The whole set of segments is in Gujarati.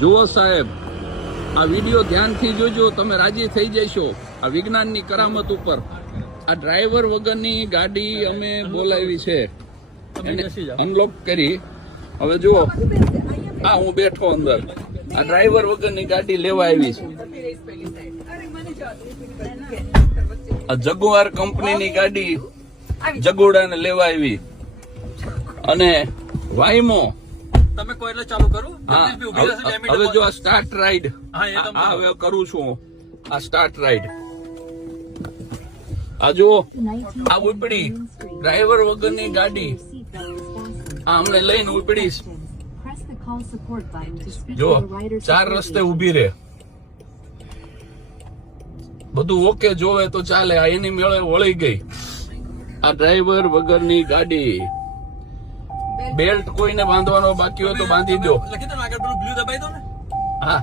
જુઓ સાહેબ, આ વિડીયો ધ્યાનથી જોજો, તમે રાજી થઈ જશો આ વિજ્ઞાનની કરામત ઉપર. આ ડ્રાઈવર વગરની ગાડી અમે બોલાવી છે, એને અનલોક કરી. હવે જુઓ, આ હું બેઠો અંદર, આ ડ્રાઈવર વગરની ગાડી લેવા આવી છે. આ જગુઆર કંપનીની ગાડી જગોડાને લેવા આવી. અને વાઈમો તમે કોઈ એટલે ચાલુ કરો. હવે જો આ સ્ટાર્ટ રાઈડ હવે કરું છું. આ સ્ટાર્ટ રાઈડ આ જો, આ ઉપડી ડ્રાઈવર વગરની ગાડી આ અમને લઈને ઉપડી. જો 4 રસ્તે ઉભી રે, બધું ઓકે જોવે તો ચાલે. આ એની મેળે વળી ગઈ આ ડ્રાઈવર વગરની ગાડી. બેલ્ટ કોઈને બાંધવાનો બાકી હોય તો બાંધી દો. લખી દો ને આગળ પેલું બ્લુ દબાઈ દો ને. હા,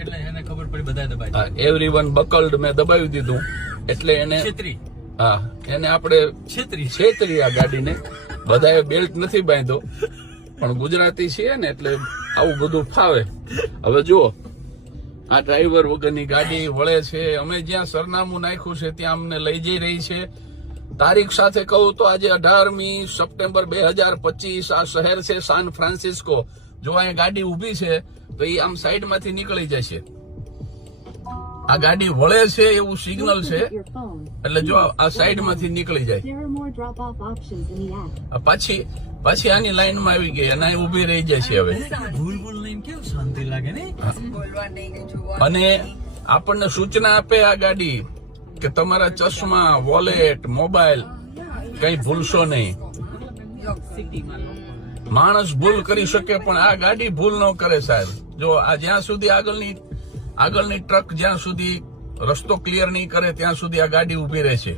એટલે એને ખબર પડી, બધાએ દબાઈ. એવરીવન બકલ્ડ મેં દબાવી દીધું એટલે એને છેતરી. હા, એને આપણે છેતરી આ ગાડીને. બધાએ બેલ્ટ નથી બાંધ્યો, પણ ગુજરાતી છીએ ને એટલે આવું બધું ફાવે. હવે જુઓ, આ ડ્રાઈવર વગરની ગાડી વળે છે. અમે જ્યાં સરનામું નાખ્યું છે ત્યાં અમને લઈ જઈ રહી છે. તારીખ સાથે કહું તો આજે 18મી સપ્ટેમ્બર 2025 આ શહેર છે સાન ફ્રાન્સિસ્કો. જો અહીંયા ગાડી ઉભી છે તો એ આમ સાઈડમાંથી નીકળી જશે. આ ગાડી વળે છે એવું સિગ્નલ છે એટલે જો આ સાઈડમાંથી નીકળી જાય. પાછી આની લાઈનમાં આવી ગઈ અને ઉભી રહી જશે. હવે ભૂલ લઈને કેવું શાંતિ લાગે ને. અને આપણને સૂચના આપે આ ગાડી કે તમારા ચશ્મા, વોલેટ, મોબાઈલ કઈ ભૂલશો નહીં. માણસ ભૂલ કરી શકે પણ આ ગાડી ભૂલ ન કરે સાહેબ. જો આ જ્યાં સુધી આગળની ટ્રક જ્યાં સુધી રસ્તો ક્લિયર નહીં કરે ત્યાં સુધી આ ગાડી ઉભી રહેશે.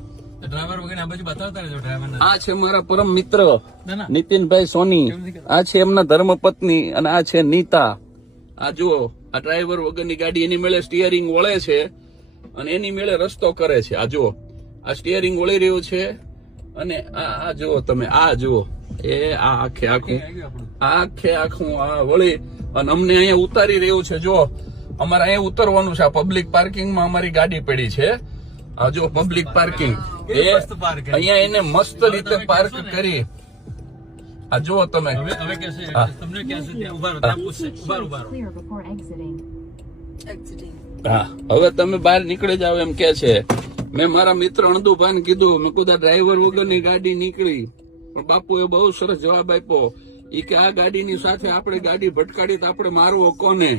ડ્રાઈવર વગર આ બાજુ બતાવતા રહેજો ડ્રાઈવર. આ છે મારા પરમ મિત્ર નીતિનભાઈ સોની, આ છે એમના ધર્મપત્ની અને આ છે નીતા. આ જુઓ, આ ડ્રાઈવર વગરની ગાડી એની મેળે સ્ટીયરિંગ વળે છે અને એની મેળે રસ્તો કરે છે. આ જુઓ, આ સ્ટીયરિંગ વળી રહ્યું છે અને આ જુઓ તમે, આ જુઓ એ આ આખે આખું આ વળી અને અમને અહીંયા ઉતારી રહ્યું છે. જો અમારે અહીંયા ઉતરવાનું છે. આ પબ્લિક પાર્કિંગમાં અમારી ગાડી પડી છે. આ જો પબ્લિક પાર્કિંગ, અહીંયા એને મસ્ત રીતે પાર્ક કરી. આ જુઓ તમે. તમને ક્યાં સુધી ઉભા રહો, હા, હવે તમે બહાર નીકળી જાવ એમ કે છે. મેં મારા મિત્ર અણદુભાઈને કીધું, મેં કીધું ડ્રાઈવર વગરની ગાડી નીકળી, પણ બાપુએ બહુ સરસ જવાબ આપ્યો. એ કે આ ગાડીની સાથે આપણે ગાડી ભટકાડી તો આપણે મારવો કોને?